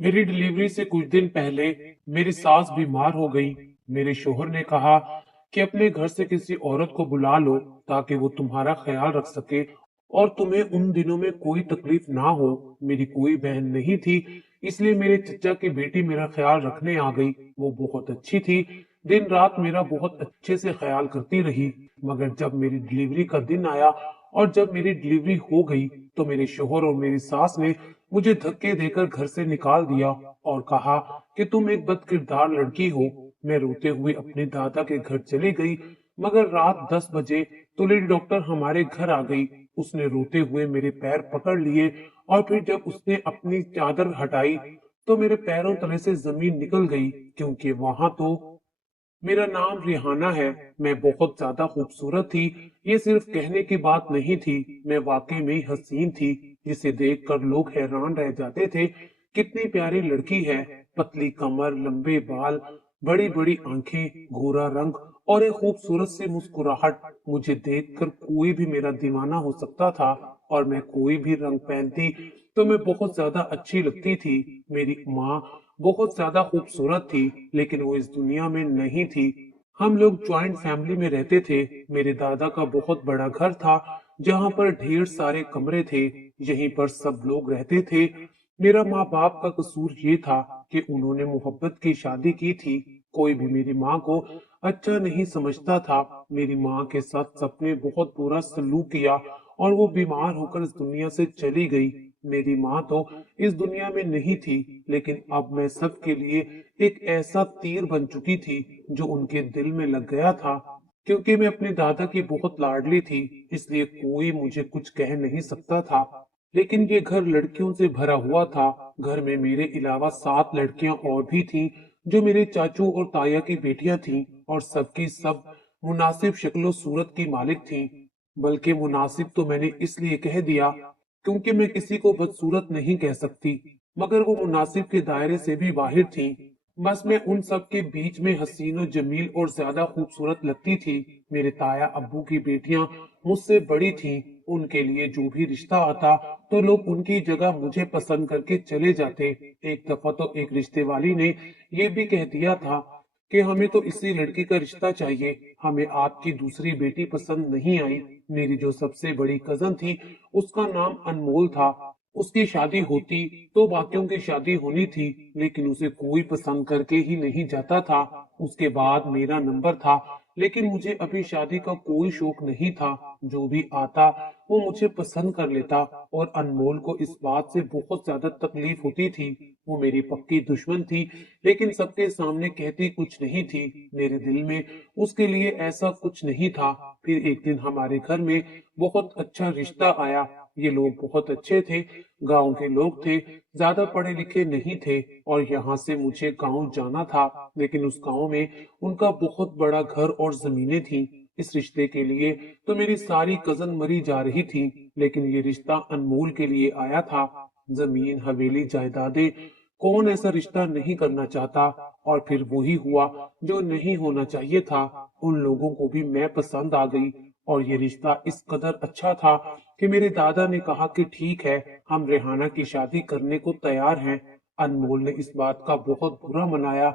मेरी डिलीवरी से कुछ दिन पहले मेरी सास बीमार हो गई। मेरे शोहर ने कहा कि अपने घर से किसी औरत को बुला लो ताकि वो तुम्हारा ख्याल रख सके और तुम्हें उन दिनों में कोई तकलीफ ना हो। मेरी कोई बहन नहीं थी, इसलिए मेरे चचा की बेटी मेरा ख्याल रखने आ गई। वो बहुत अच्छी थी, दिन रात मेरा बहुत अच्छे से ख्याल करती रही। मगर जब मेरी डिलीवरी का दिन आया और जब मेरी डिलीवरी हो गई तो मेरे शोहर और मेरी सास ने मुझे धक्के देकर घर से निकाल दिया और कहा कि तुम एक बदकिरदार लड़की हो। मैं रोते हुए अपने दादा के घर चली गई, मगर रात 10 बजे तो लेडी डॉक्टर हमारे घर आ गई। उसने रोते हुए मेरे पैर पकड़ लिए और फिर जब उसने अपनी चादर हटाई तो मेरे पैरों तले से जमीन निकल गई, क्योंकि वहां तो मेरा नाम रिहाना है। मैं बहुत ज्यादा खूबसूरत थी, ये सिर्फ कहने की बात नहीं थी, मैं वाकई में ही हसीन थी, जिसे देखकर लोग हैरान रह जाते थे। कितनी प्यारी लड़की है, पतली कमर, लंबे बाल, बड़ी बड़ी आंखें, गोरा रंग और एक खूबसूरत सी मुस्कुराहट। मुझे देखकर कोई भी मेरा दीवाना हो सकता था और मैं कोई भी रंग पहनती तो मैं बहुत ज्यादा अच्छी लगती थी। मेरी माँ बहुत ज्यादा खूबसूरत थी, लेकिन वो इस दुनिया में नहीं थी। हम लोग ज्वाइंट फैमिली में रहते थे। मेरे दादा का बहुत बड़ा घर था जहाँ पर ढेर सारे कमरे थे, यहीं पर सब लोग रहते थे। मेरा माँ बाप का कसूर ये था कि उन्होंने मोहब्बत की शादी की थी। कोई भी मेरी माँ को अच्छा नहीं समझता था। मेरी माँ के साथ सबने बहुत बुरा सलूक किया और वो बीमार होकर इस दुनिया से चली गई। मेरी माँ तो इस दुनिया में नहीं थी, लेकिन अब मैं सबके लिए एक ऐसा तीर बन चुकी थी जो उनके दिल में लग गया था। क्योंकि मैं अपने दादा की बहुत लाडली थी, इसलिए कोई मुझे कुछ कह नहीं सकता था। लेकिन ये घर लड़कियों से भरा हुआ था। घर में मेरे अलावा 7 लड़कियां और भी थीं, जो मेरे चाचू और ताया की बेटियां थीं, और सबकी सब मुनासिब शक्लो सूरत की मालिक थीं। बल्कि मुनासिब तो मैंने इसलिए कह दिया क्योंकि मैं किसी को बदसूरत नहीं कह सकती, मगर वो मुनासिब के दायरे से भी बाहर थी। बस मैं उन सब के बीच में हसीन और जमील और ज्यादा खूबसूरत लगती थी। मेरे ताया अब्बू की बेटियां मुझसे बड़ी थीं, उनके लिए जो भी रिश्ता आता तो लोग उनकी जगह मुझे पसंद करके चले जाते। एक दफा तो एक रिश्ते वाली ने ये भी कह दिया था कि हमें तो इसी लड़की का रिश्ता चाहिए, हमें आपकी दूसरी बेटी पसंद नहीं आई। मेरी जो सबसे बड़ी कजन थी उसका नाम अनमोल था। उसकी शादी होती तो बाकियों की शादी होनी थी, लेकिन उसे कोई पसंद करके ही नहीं जाता था। उसके बाद मेरा नंबर था, लेकिन मुझे अभी शादी का कोई शौक नहीं था। जो भी आता वो मुझे पसंद कर लेता, और अनमोल को इस बात से बहुत ज्यादा तकलीफ होती थी। वो मेरी पक्की दुश्मन थी, लेकिन सबके सामने कहती कुछ नहीं थी। मेरे दिल में उसके लिए ऐसा कुछ नहीं था। फिर एक दिन हमारे घर में बहुत अच्छा रिश्ता आया। ये लोग बहुत अच्छे थे, गांव के लोग थे, ज्यादा पढ़े लिखे नहीं थे, और यहाँ से मुझे गांव जाना था। लेकिन उस गांव में उनका बहुत बड़ा घर और जमीनें थी। इस रिश्ते के लिए तो मेरी सारी कजन मरी जा रही थी, लेकिन ये रिश्ता अनमोल के लिए आया था। जमीन, हवेली, जायदादें, कौन ऐसा रिश्ता नहीं करना चाहता। और फिर वही हुआ जो नहीं होना चाहिए था। उन लोगों को भी मैं पसंद आ गई, और ये रिश्ता इस कदर अच्छा था कि मेरे दादा ने कहा कि ठीक है, हम रेहाना की शादी करने को तैयार हैं। अनमोल ने इस बात का बहुत बुरा मनाया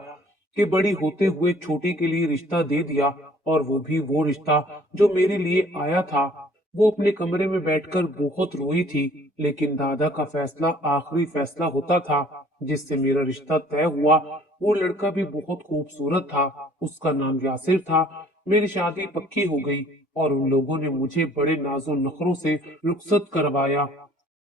कि बड़ी होते हुए छोटी के लिए रिश्ता दे दिया, और वो भी वो रिश्ता जो मेरे लिए आया था। वो अपने कमरे में बैठकर बहुत रोई थी, लेकिन दादा का फैसला आखिरी फैसला होता था जिससे मेरा रिश्ता तय हुआ। वो लड़का भी बहुत खूबसूरत था, उसका नाम यासिर था। मेरी शादी पक्की हो गई और उन लोगों ने मुझे बड़े नाजो नखरों से रुखसत करवाया।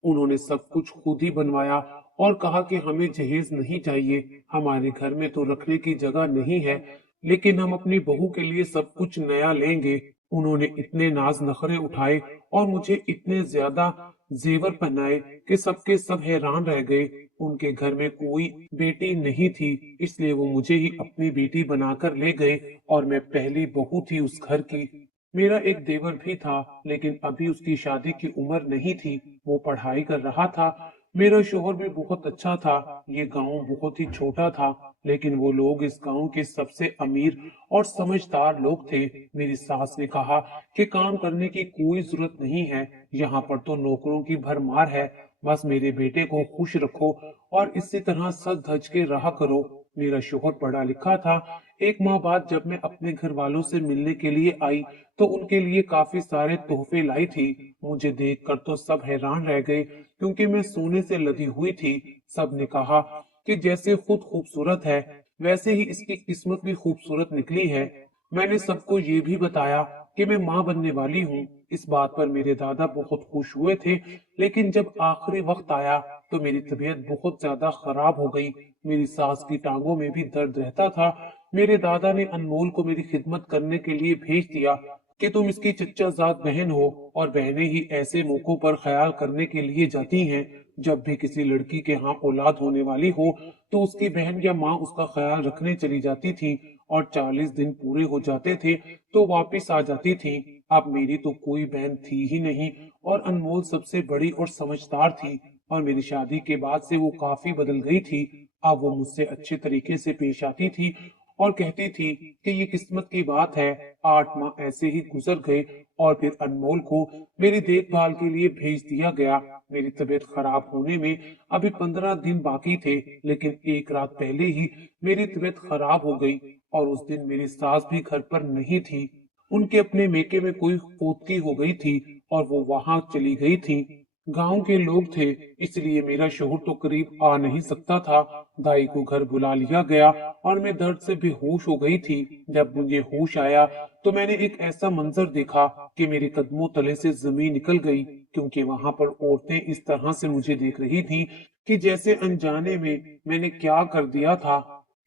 उन्होंने सब कुछ खुद ही बनवाया और कहा कि हमें जहेज नहीं चाहिए, हमारे घर में तो रखने की जगह नहीं है, लेकिन हम अपनी बहू के लिए सब कुछ नया लेंगे। उन्होंने इतने नाज नखरे उठाए और मुझे इतने ज्यादा जेवर पहनाए कि सबके सब हैरान रह गए। उनके घर में कोई बेटी नहीं थी, इसलिए वो मुझे ही अपनी बेटी बनाकर ले गए, और मैं पहली बहू थी उस घर की। मेरा एक देवर भी था, लेकिन अभी उसकी शादी की उम्र नहीं थी, वो पढ़ाई कर रहा था। मेरा शोहर भी बहुत अच्छा था। ये गांव बहुत ही छोटा था, लेकिन वो लोग इस गांव के सबसे अमीर और समझदार लोग थे। मेरी सास ने कहा कि काम करने की कोई जरूरत नहीं है, यहाँ पर तो नौकरों की भरमार है, बस मेरे बेटे को खुश रखो और इसी तरह सज धज के रहा करो। मेरा शोहर पढ़ा लिखा था। एक माह बाद जब मैं अपने घर वालों से मिलने के लिए आई तो उनके लिए काफी सारे तोहफे लाई थी। मुझे देखकर तो सब हैरान रह गए क्योंकि मैं सोने से लदी हुई थी। सब ने कहा कि जैसे खुद खूबसूरत है वैसे ही इसकी किस्मत भी खूबसूरत निकली है। मैंने सबको ये भी बताया कि मैं माँ बनने वाली हूँ। इस बात पर मेरे दादा बहुत खुश हुए थे, लेकिन जब आखिरी वक्त आया तो मेरी तबीयत बहुत ज्यादा खराब हो गई। मेरी सास की टांगों में भी दर्द रहता था। मेरे दादा ने अनमोल को मेरी खिदमत करने के लिए भेज दिया कि तुम इसकी चच्चाजाद बहन हो और बहनें ही ऐसे मौकों पर ख्याल करने के लिए जाती हैं। जब भी किसी लड़की के यहाँ औलाद होने वाली हो तो उसकी बहन या माँ उसका ख्याल रखने चली जाती थी और 40 दिन पूरे हो जाते थे तो वापिस आ जाती थी। अब मेरी तो कोई बहन थी ही नहीं और अनमोल सबसे बड़ी और समझदार थी और मेरी शादी के बाद से वो काफी बदल गई थी। अब वो मुझसे अच्छे तरीके से पेश आती थी और कहती थी कि ये किस्मत की बात है। 8 माह ऐसे ही गुजर गए और फिर अनमोल को मेरी देखभाल के लिए भेज दिया गया। मेरी तबीयत खराब होने में अभी 15 दिन बाकी थे, लेकिन एक रात पहले ही मेरी तबीयत खराब हो गई और उस दिन मेरी सास भी घर पर नहीं थी। उनके अपने मेके में कोई फोतकी हो गई थी और वो वहां चली गई थी। गांव के लोग थे इसलिए मेरा शोहर तो करीब आ नहीं सकता था। दाई को घर बुला लिया गया और मैं दर्द से बेहोश हो गई थी। जब मुझे होश आया तो मैंने एक ऐसा मंजर देखा कि मेरे कदमों तले से जमीन निकल गई, क्योंकि वहां पर औरतें इस तरह से मुझे देख रही थी कि जैसे अनजाने में मैंने क्या कर दिया था।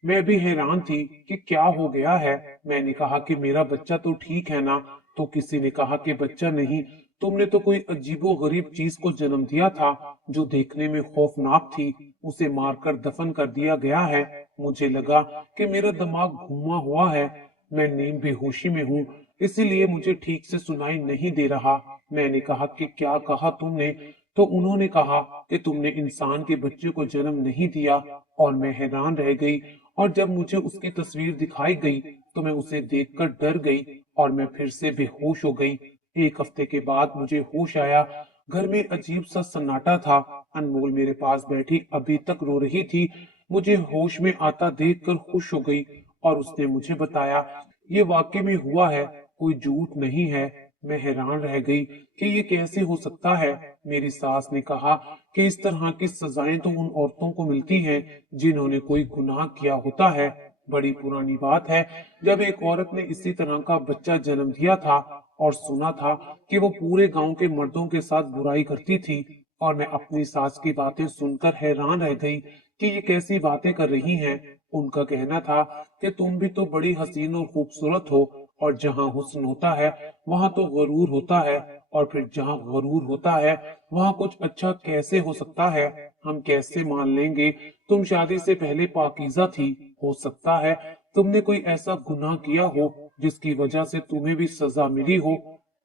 मैं भी हैरान थी कि क्या हो गया है। मैंने कहा कि मेरा बच्चा तो ठीक है ना? तो किसी ने कहा कि बच्चा नहीं, तुमने तो कोई अजीबो गरीब चीज को जन्म दिया था जो देखने में खौफनाक थी। उसे मारकर दफन कर दिया गया है। मुझे लगा कि मेरा दिमाग घूमा हुआ है। मैं नींद बेहोशी में हूँ, इसीलिए मुझे ठीक से सुनाई नहीं दे रहा। मैंने कहा कि क्या कहा तुमने? तो उन्होंने कहा कि तुमने इंसान के बच्चे को जन्म नहीं दिया। और मैं हैरान रह गई और जब मुझे उसकी तस्वीर दिखाई गई तो मैं उसे देखकर डर गई और मैं फिर से बेहोश हो गई। एक हफ्ते के बाद मुझे होश आया। घर में अजीब सा सन्नाटा था। अनमोल मेरे पास बैठी अभी तक रो रही थी। मुझे होश में आता देखकर खुश हो गई और उसने मुझे बताया ये वाकई में हुआ है, कोई झूठ नहीं है। मैं हैरान रह गई कि ये कैसे हो सकता है। मेरी सास ने कहा कि इस तरह की सजाएं तो उन औरतों को मिलती हैं जिन्होंने कोई गुनाह किया होता है। बड़ी पुरानी बात है, जब एक औरत ने इसी तरह का बच्चा जन्म दिया था और सुना था कि वो पूरे गांव के मर्दों के साथ बुराई करती थी। और मैं अपनी सास की बातें सुनकर हैरान रह गई कि ये कैसी बातें कर रही हैं। उनका कहना था कि तुम भी तो बड़ी हसीन और खूबसूरत हो और जहाँ हुस्न होता है वहां तो गरूर होता है, और फिर जहाँ गरूर होता है वहां कुछ अच्छा कैसे हो सकता है? हम कैसे मान लेंगे तुम शादी से पहले पाकीज़ा थी? हो सकता है तुमने कोई ऐसा गुनाह किया हो जिसकी वजह से तुम्हें भी सजा मिली हो।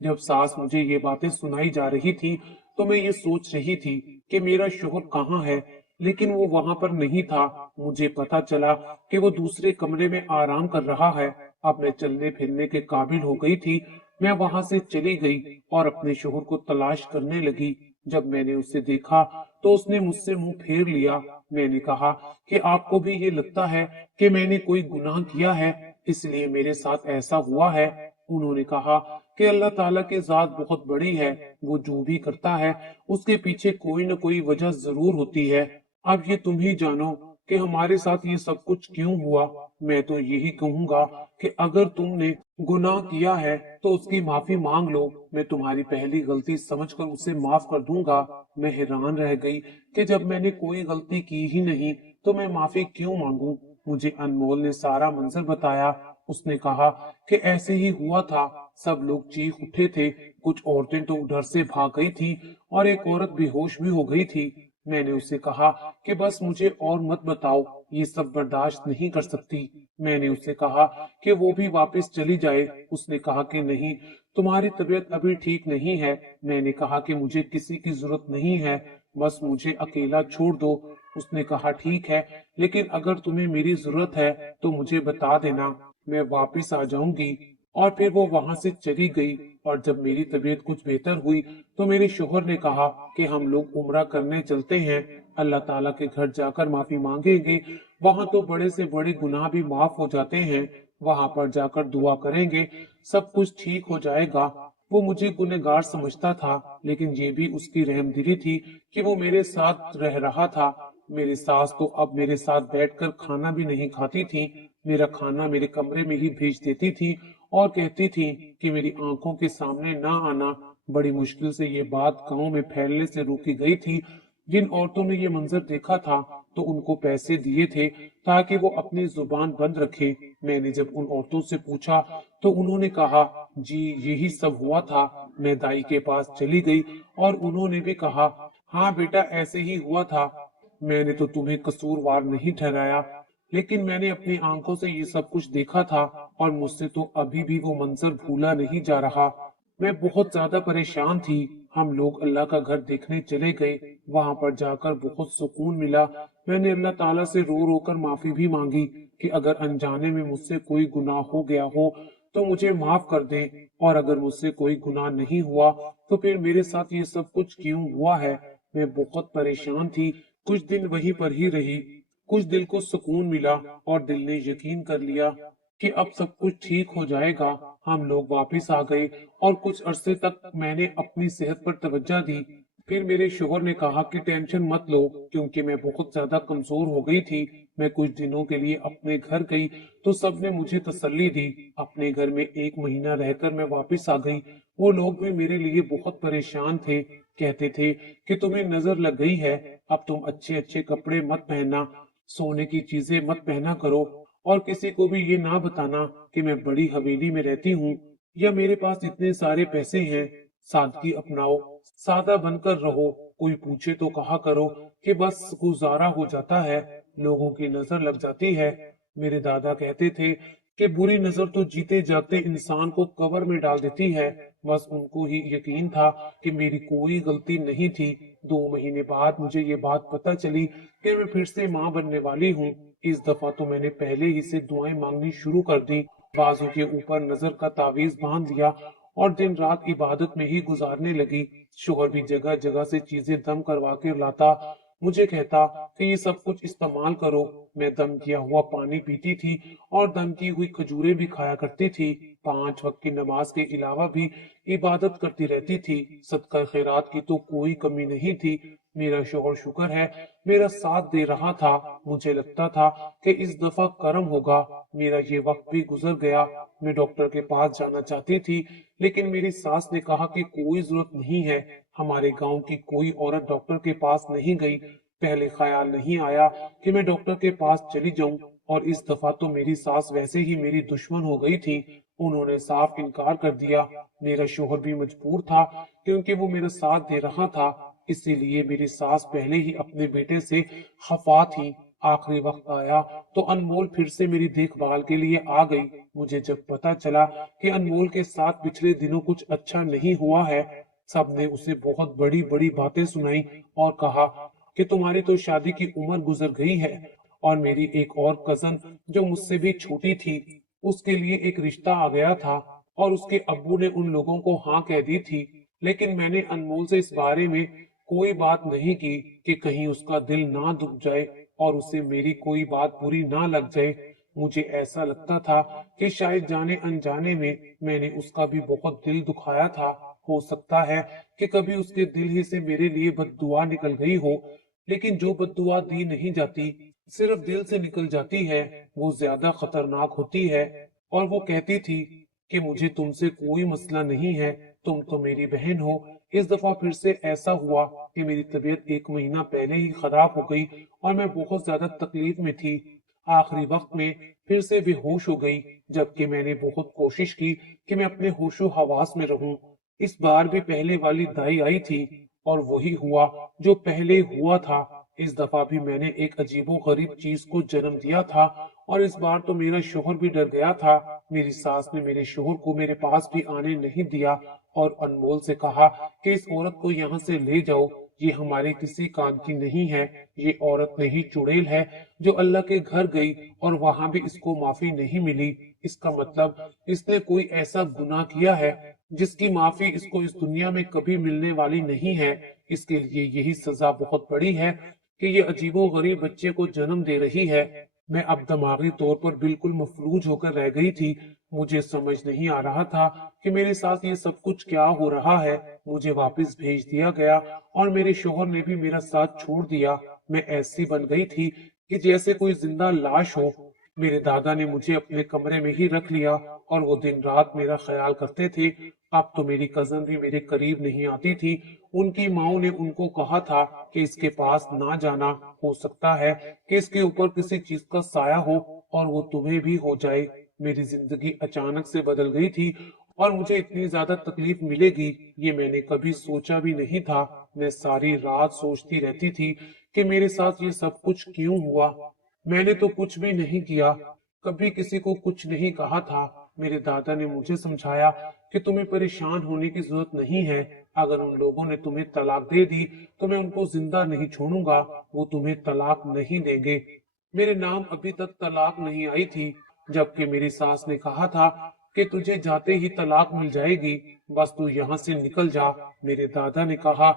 जब सास मुझे ये बातें सुनाई जा रही थी तो मैं ये सोच रही थी कि मेरा शोहर कहाँ है, लेकिन वो वहां पर नहीं था। मुझे पता चला कि वो दूसरे कमरे में आराम कर रहा है। अब मैं चलने फिरने के काबिल हो गई थी। मैं वहां से चली गई और अपने शोहर को तलाश करने लगी। जब मैंने उसे देखा तो उसने मुझसे मुंह फेर लिया। मैंने कहा कि आपको भी ये लगता है कि मैंने कोई गुनाह किया है इसलिए मेरे साथ ऐसा हुआ है? उन्होंने कहा कि अल्लाह ताला की जात बहुत बड़ी है, वो जो भी करता है उसके पीछे कोई न कोई वजह जरूर होती है। अब ये तुम ही जानो कि हमारे साथ ये सब कुछ क्यों हुआ। मैं तो यही कहूंगा कि अगर तुमने गुनाह किया है तो उसकी माफी मांग लो। मैं तुम्हारी पहली गलती समझकर उसे माफ कर दूंगा। मैं हैरान रह गई कि जब मैंने कोई गलती की ही नहीं तो मैं माफी क्यों मांगू। मुझे अनमोल ने सारा मंजर बताया। उसने कहा कि ऐसे ही हुआ था। सब लोग चीख उठे थे। कुछ औरतें तो डर से भाग गई थी और एक औरत बेहोश भी हो गई थी। मैंने उसे कहा कि बस मुझे और मत बताओ, ये सब बर्दाश्त नहीं कर सकती। मैंने उसे कहा कि वो भी वापस चली जाए। उसने कहा कि नहीं, तुम्हारी तबीयत अभी ठीक नहीं है। मैंने कहा कि मुझे किसी की जरूरत नहीं है, बस मुझे अकेला छोड़ दो। उसने कहा ठीक है, लेकिन अगर तुम्हें मेरी जरूरत है तो मुझे बता देना, मैं वापस आ जाऊंगी। और फिर वो वहां से चली गई। और जब मेरी तबीयत कुछ बेहतर हुई तो मेरे शोहर ने कहा कि हम लोग उम्रा करने चलते हैं, अल्लाह ताला के घर जाकर माफी मांगेंगे, वहां तो बड़े से बड़े गुनाह भी माफ हो जाते हैं, वहां पर जाकर दुआ करेंगे, सब कुछ ठीक हो जाएगा। वो मुझे गुनहगार समझता था, लेकिन ये भी उसकी रहमदिली थी कि वो मेरे साथ रह रहा था। मेरी सास तो अब मेरे साथ बैठकर खाना भी नहीं खाती थी, मेरा खाना मेरे कमरे में ही भेज देती थी और कहती थी कि मेरी आंखों के सामने ना आना। बड़ी मुश्किल से ये बात गांव में फैलने से रोकी गई थी। जिन औरतों ने ये मंजर देखा था तो उनको पैसे दिए थे ताकि वो अपनी जुबान बंद रखें। मैंने जब उन औरतों से पूछा तो उन्होंने कहा, जी यही सब हुआ था। मैं दाई के पास चली गई और उन्होंने भी कहा, हाँ बेटा ऐसे ही हुआ था। मैंने तो तुम्हें कसूरवार नहीं ठहराया, लेकिन मैंने अपनी आंखों से ये सब कुछ देखा था और मुझसे तो अभी भी वो मंजर भूला नहीं जा रहा। मैं बहुत ज्यादा परेशान थी। हम लोग अल्लाह का घर देखने चले गए, वहां पर जाकर बहुत सुकून मिला। मैंने अल्लाह ताला से रो रो कर माफी भी मांगी कि अगर अनजाने में मुझसे कोई गुनाह हो गया हो तो मुझे माफ कर दे, और अगर मुझसे कोई गुनाह नहीं हुआ तो फिर मेरे साथ ये सब कुछ क्यों हुआ है। मैं बहुत परेशान थी। कुछ दिन वहीं पर ही रही। कुछ दिल को सुकून मिला और दिल ने यकीन कर लिया कि अब सब कुछ ठीक हो जाएगा। हम लोग वापस आ गए और कुछ अरसे तक मैंने अपनी सेहत पर तवज्जो दी। फिर मेरे शोहर ने कहा कि टेंशन मत लो, क्योंकि मैं बहुत ज्यादा कमजोर हो गई थी। मैं कुछ दिनों के लिए अपने घर गई तो सबने मुझे तसल्ली दी। अपने घर में 1 महीना रहकर मैं वापस आ गई। वो लोग भी मेरे लिए बहुत परेशान थे, कहते थे कि तुम्हें नजर लग गई है, अब तुम अच्छे अच्छे कपड़े मत पहनना, सोने की चीजें मत पहना करो, और किसी को भी ये ना बताना कि मैं बड़ी हवेली में रहती हूँ या मेरे पास इतने सारे पैसे हैं। सादगी अपनाओ, सादा बनकर रहो। कोई पूछे तो कहा करो कि बस गुजारा हो जाता है, लोगों की नजर लग जाती है। मेरे दादा कहते थे कि बुरी नजर तो जीते जागते इंसान को कब्र में डाल देती है। बस उनको ही यकीन था कि मेरी कोई गलती नहीं थी। 2 महीने बाद मुझे ये बात पता चली कि मैं फिर से माँ बनने वाली हूँ। इस दफा तो मैंने पहले ही से दुआएं मांगनी शुरू कर दी, बाजू के ऊपर नजर का तावीज बांध लिया और दिन रात इबादत में ही गुजारने लगी। शोहर भी जगह जगह से चीजें दम करवा के लाता, मुझे कहता कि ये सब कुछ इस्तेमाल करो। मैं दम किया हुआ पानी पीती थी और दम की हुई खजूरें भी खाया करती थी। 5 वक्त की नमाज के अलावा भी इबादत करती रहती थी। सदका खैरात की तो कोई कमी नहीं थी। मेरा शोहर शुक्र है मेरा साथ दे रहा था। मुझे लगता था कि इस दफा करम होगा। मेरा ये वक्त भी गुजर गया। मैं डॉक्टर के पास जाना चाहती थी, लेकिन मेरी सास ने कहा कि कोई जरूरत नहीं है। हमारे गांव की कोई औरत डॉक्टर के पास नहीं गई। पहले ख्याल नहीं आया कि मैं डॉक्टर के पास चली जाऊं, और इस दफा तो मेरी सास वैसे ही मेरी दुश्मन हो गई थी। उन्होंने साफ इनकार कर दिया। मेरा शोहर भी मजबूर था, क्योंकि वो मेरा साथ दे रहा था। इसीलिए मेरी सास पहले ही अपने बेटे से खफा थी। आखिरी वक्त आया तो अनमोल फिर से मेरी देखभाल के लिए आ गई। मुझे जब पता चला कि अनमोल के साथ पिछले दिनों कुछ अच्छा नहीं हुआ है, सबने उसे बहुत बड़ी बड़ी बातें सुनाई और कहा कि तुम्हारी तो शादी की उम्र गुजर गई है, और मेरी एक और कजन जो मुझसे भी छोटी थी, उसके लिए एक रिश्ता आ गया था और उसके अब्बू ने उन लोगों को हाँ कह दी थी। लेकिन मैंने अनमोल से इस बारे में कोई बात नहीं की कि कहीं उसका दिल ना दुख जाए और उसे मेरी कोई बात बुरी ना लग जाए। मुझे ऐसा लगता था कि शायद जाने अनजाने में मैंने उसका भी बहुत दिल दुखाया था। हो सकता है कि कभी उसके दिल ही से मेरे लिए बद्दुआ निकल गई हो, लेकिन जो बद्दुआ दी नहीं जाती, सिर्फ दिल से निकल जाती है, वो ज्यादा खतरनाक होती है। और वो कहती थी कि मुझे तुमसे कोई मसला नहीं है, तुम तो मेरी बहन हो। इस दफा फिर से ऐसा हुआ कि मेरी तबीयत 1 महीना पहले ही खराब हो गई और मैं बहुत ज्यादा तकलीफ में थी। आखिरी वक्त में फिर से बेहोश हो गई, जबकि मैंने बहुत कोशिश की कि मैं अपने होशो हवास में रहूं। इस बार भी पहले वाली दाई आई थी और वही हुआ जो पहले हुआ था। इस दफा भी मैंने एक अजीबो गरीब चीज को जन्म दिया था, और इस बार तो मेरा शोहर भी डर गया था। मेरी सास ने मेरे शोहर को मेरे पास भी आने नहीं दिया और अनमोल से कहा कि इस औरत को यहाँ से ले जाओ, ये हमारे किसी काम की नहीं है। ये औरत नहीं चुड़ैल है जो अल्लाह के घर गई और वहां भी इसको माफी नहीं मिली। इसका मतलब इसने कोई ऐसा गुनाह किया है जिसकी माफी इसको इस दुनिया में कभी मिलने वाली नहीं है। इसके लिए यही सजा बहुत बड़ी है कि ये अजीबो गरीब बच्चे को जन्म दे रही है। मैं अब दिमागी तौर पर बिल्कुल मफलूज होकर रह गई थी। मुझे समझ नहीं आ रहा था कि मेरे साथ ये सब कुछ क्या हो रहा है। मुझे वापस भेज दिया गया और मेरे शोहर ने भी मेरा साथ छोड़ दिया। मैं ऐसी बन गई थी कि जैसे कोई जिंदा लाश हो। मेरे दादा ने मुझे अपने कमरे में ही रख लिया और वो दिन रात मेरा ख्याल करते थे। अब तो मेरी कजन भी मेरे करीब नहीं आती थी। उनकी माँ ने उनको कहा था कि इसके पास ना जाना, हो सकता है कि इसके ऊपर किसी चीज का साया हो और वो तुम्हें भी हो जाए। मेरी जिंदगी अचानक से बदल गई थी और मुझे इतनी ज्यादा तकलीफ मिलेगी ये मैंने कभी सोचा भी नहीं था। मैं सारी रात सोचती रहती थी कि मेरे साथ ये सब कुछ क्यों हुआ। मैंने तो कुछ भी नहीं किया, कभी किसी को कुछ नहीं कहा था। मेरे दादा ने मुझे समझाया कि तुम्हें परेशान होने की जरूरत नहीं है। अगर उन लोगों ने तुम्हें तलाक दे दी तो मैं उनको जिंदा नहीं छोड़ूंगा, वो तुम्हें तलाक नहीं देंगे। मेरे नाम अभी तक तलाक नहीं आई थी, जबकि मेरी सास ने कहा था कि तुझे जाते ही तलाक मिल जाएगी, बस तू यहाँ से निकल जा। मेरे दादा ने कहा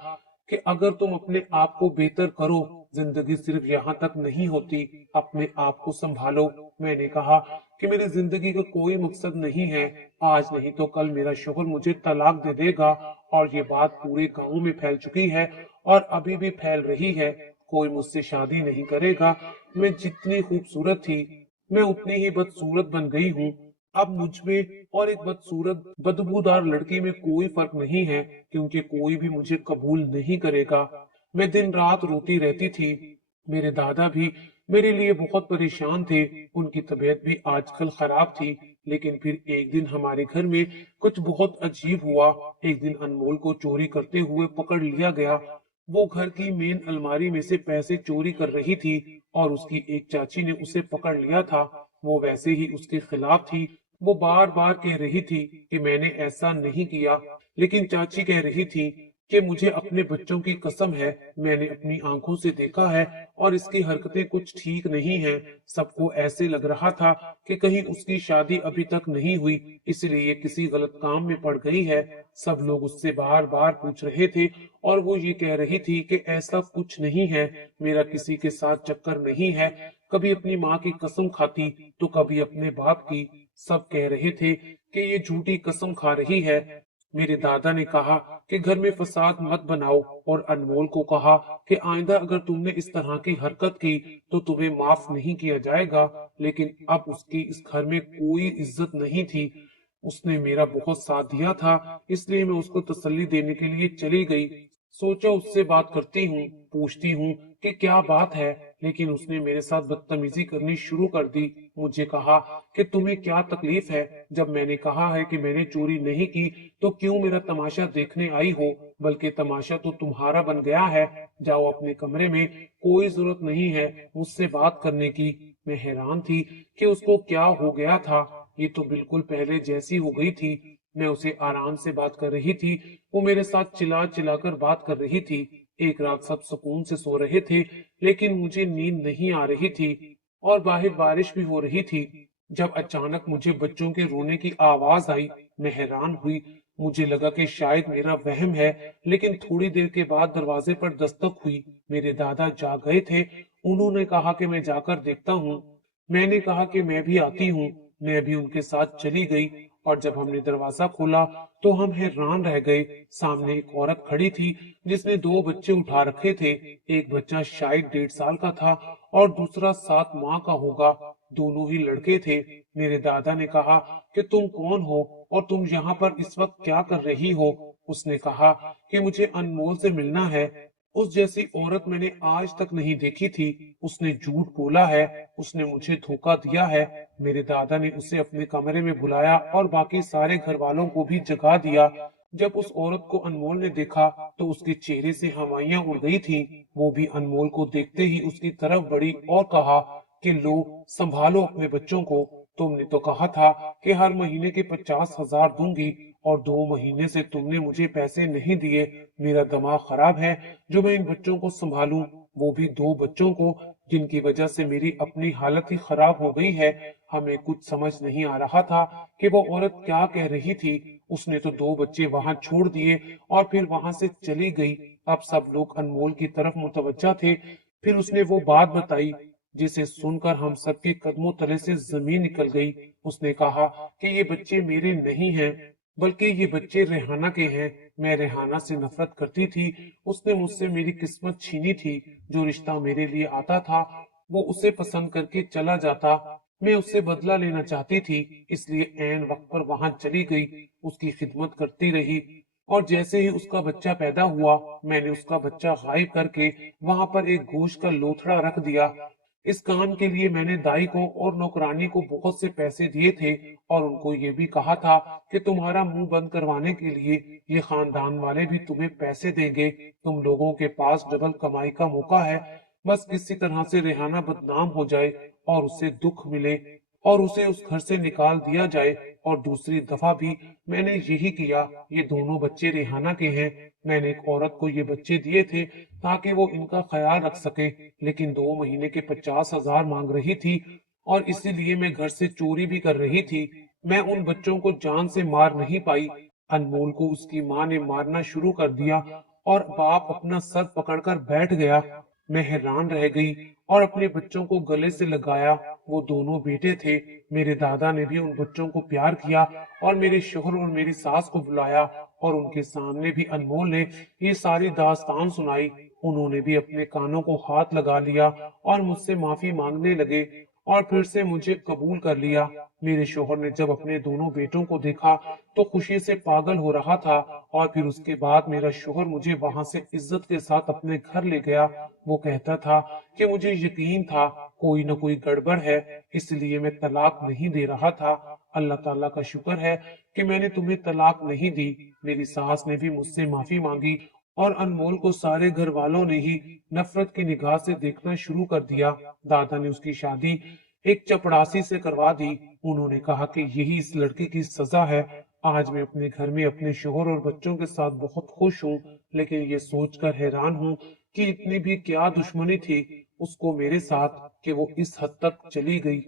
कि अगर तुम अपने आप को बेहतर करो, जिंदगी सिर्फ यहाँ तक नहीं होती, अपने आप को संभालो। मैंने कहा कि मेरी जिंदगी का कोई मकसद नहीं है, आज नहीं तो कल मेरा शोहर मुझे तलाक दे देगा और ये बात पूरे गांव में फैल चुकी है और अभी भी फैल रही है। कोई मुझसे शादी नहीं करेगा। मैं जितनी खूबसूरत थी मैं उतनी ही बदसूरत बन गई हूँ। अब मुझ में और एक बदसूरत बदबूदार लड़की में कोई फर्क नहीं है, क्योंकि कोई भी मुझे कबूल नहीं करेगा। मैं दिन रात रोती रहती थी। मेरे दादा भी मेरे लिए बहुत परेशान थे। उनकी तबीयत भी आजकल खराब थी। लेकिन फिर एक दिन हमारे घर में कुछ बहुत अजीब हुआ। एक दिन अनमोल को चोरी करते हुए पकड़ लिया गया। वो घर की मेन अलमारी में से पैसे चोरी कर रही थी और उसकी एक चाची ने उसे पकड़ लिया था। वो वैसे ही उसके खिलाफ थी। वो बार बार कह रही थी कि मैंने ऐसा नहीं किया, लेकिन चाची कह रही थी कि मुझे अपने बच्चों की कसम है, मैंने अपनी आंखों से देखा है और इसकी हरकतें कुछ ठीक नहीं हैं। सबको ऐसे लग रहा था कि कहीं उसकी शादी अभी तक नहीं हुई, इसलिए किसी गलत काम में पड़ गई है। सब लोग उससे बार बार पूछ रहे थे और वो ये कह रही थी कि ऐसा कुछ नहीं है, मेरा किसी के साथ चक्कर नहीं है। कभी अपनी माँ की कसम खाती तो कभी अपने बाप की। सब कह रहे थे कि ये झूठी कसम खा रही है। मेरे दादा ने कहा कि घर में फसाद मत बनाओ और अनमोल को कहा कि आइंदा अगर तुमने इस तरह की हरकत की तो तुम्हें माफ नहीं किया जाएगा। लेकिन अब उसकी इस घर में कोई इज्जत नहीं थी। उसने मेरा बहुत साथ दिया था, इसलिए मैं उसको तसल्ली देने के लिए चली गई। सोचा उससे बात करती हूँ, पूछती हूँ कि क्या बात है, लेकिन उसने मेरे साथ बदतमीजी करनी शुरू कर दी। मुझे कहा कि तुम्हें क्या तकलीफ है। जब मैंने कहा है कि मैंने चोरी नहीं की तो क्यों मेरा तमाशा देखने आई हो, बल्कि तमाशा तो तुम्हारा बन गया है। जाओ अपने कमरे में, कोई जरूरत नहीं है मुझसे बात करने की। मैं हैरान थी कि उसको क्या हो गया था। ये तो बिल्कुल पहले जैसी हो गई थी। मैं उसे आराम से बात कर रही थी, वो मेरे साथ चिल्ला चिल्लाकर बात कर रही थी। एक रात सब सुकून से सो रहे थे, लेकिन मुझे नींद नहीं आ रही थी और बाहर बारिश भी हो रही थी। जब अचानक मुझे बच्चों के रोने की आवाज आई, मैं हैरान हुई। मुझे लगा कि शायद मेरा वहम है, लेकिन थोड़ी देर के बाद दरवाजे पर दस्तक हुई। मेरे दादा जाग गए थे। उन्होंने कहा कि मैं जाकर देखता हूँ। मैंने कहा कि मैं भी आती हूँ। मैं भी उनके साथ चली गई और जब हमने दरवाजा खोला तो हम हैरान रह गए। सामने एक औरत खड़ी थी जिसने दो बच्चे उठा रखे थे। एक बच्चा शायद 1.5 साल का था और दूसरा 7 माह का होगा। दोनों ही लड़के थे। मेरे दादा ने कहा कि तुम कौन हो और तुम यहाँ पर इस वक्त क्या कर रही हो। उसने कहा कि मुझे अनमोल से मिलना है। उस जैसी औरत मैंने आज तक नहीं देखी थी। उसने झूठ बोला है, उसने मुझे धोखा दिया है। मेरे दादा ने उसे अपने कमरे में बुलाया और बाकी सारे घर वालों को भी जगा दिया। जब उस औरत को अनमोल ने देखा तो उसके चेहरे से हवाइयां उड़ गई थी। वो भी अनमोल को देखते ही उसकी तरफ बढ़ी और कहा कि लो, संभालो अपने बच्चों को। तुमने तो कहा था कि हर महीने के 50,000 दूंगी और 2 महीने से तुमने मुझे पैसे नहीं दिए। मेरा दिमाग खराब है जो मैं इन बच्चों को संभालूं, वो भी 2 बच्चों को जिनकी वजह से मेरी अपनी हालत ही खराब हो गई है। हमें कुछ समझ नहीं आ रहा था कि वो औरत क्या कह रही थी। उसने तो 2 बच्चे वहां छोड़ दिए और फिर वहां से चली गई। अब सब लोग अनमोल की तरफ मुतवज्जा थे। फिर उसने वो बात बताई जिसे सुनकर हम सबके कदमों तले से जमीन निकल गई। उसने कहा कि ये बच्चे मेरे नहीं हैं, बल्कि ये बच्चे रेहाना के हैं। मैं रेहाना से नफरत करती थी। उसने मुझसे मेरी किस्मत छीनी थी। जो रिश्ता मेरे लिए आता था वो उसे पसंद करके चला जाता। मैं उससे बदला लेना चाहती थी, इसलिए ऐन वक्त पर वहां चली गई, उसकी खिदमत करती रही। और जैसे ही उसका बच्चा पैदा हुआ, मैंने उसका बच्चा गायब करके वहां पर एक गोश्त का लोथड़ा रख दिया। इस काम के लिए मैंने दाई को और नौकरानी को बहुत से पैसे दिए थे और उनको ये भी कहा था कि तुम्हारा मुंह बंद करवाने के लिए ये खानदान वाले भी तुम्हें पैसे देंगे। तुम लोगों के पास डबल कमाई का मौका है। बस किसी तरह से रेहाना बदनाम हो जाए और उसे दुख मिले और उसे उस घर से निकाल दिया जाए। और दूसरी दफा भी मैंने यही किया। ये दोनों बच्चे रेहाना के हैं। मैंने एक औरत को ये बच्चे दिए थे ताकि वो इनका ख्याल रख सके, लेकिन 2 महीने के 50,000 मांग रही थी और इसीलिए मैं घर से चोरी भी कर रही थी। मैं उन बच्चों को जान से मार नहीं पाई। अनमोल को उसकी माँ ने मारना शुरू कर दिया और बाप अपना सर पकड़कर बैठ गया। मैं हैरान रह गई और अपने बच्चों को गले से लगाया। वो दोनों बेटे थे। मेरे दादा ने भी उन बच्चों को प्यार किया और मेरे शोहर और मेरी सास को बुलाया और उनके सामने भी अनमोल ने ये सारी दास्तान सुनाई। उन्होंने भी अपने कानों को हाथ लगा लिया और मुझसे माफी मांगने लगे और फिर से मुझे कबूल कर लिया। मेरे शोहर ने जब अपने दोनों बेटों को देखा तो खुशी से पागल हो रहा था। और फिर उसके बाद मेरा शोहर मुझे वहां से इज्जत के साथ अपने घर ले गया। वो कहता था कि मुझे यकीन था कोई न कोई गड़बड़ है, इसलिए मैं तलाक नहीं दे रहा था। अल्लाह ताला का शुक्र है कि मैंने तुम्हें तलाक नहीं दी। मेरी सास ने भी मुझसे माफी मांगी और अनमोल को सारे घर वालों ने ही नफरत की निगाह से देखना शुरू कर दिया। दादा ने उसकी शादी एक चपड़ासी से करवा दी। उन्होंने कहा कि यही इस लड़के की सजा है। आज मैं अपने घर में अपने शोहर और बच्चों के साथ बहुत खुश हूँ, लेकिन ये सोचकर हैरान हूँ कि इतनी भी क्या दुश्मनी थी उसको मेरे साथ कि वो इस हद तक चली गई।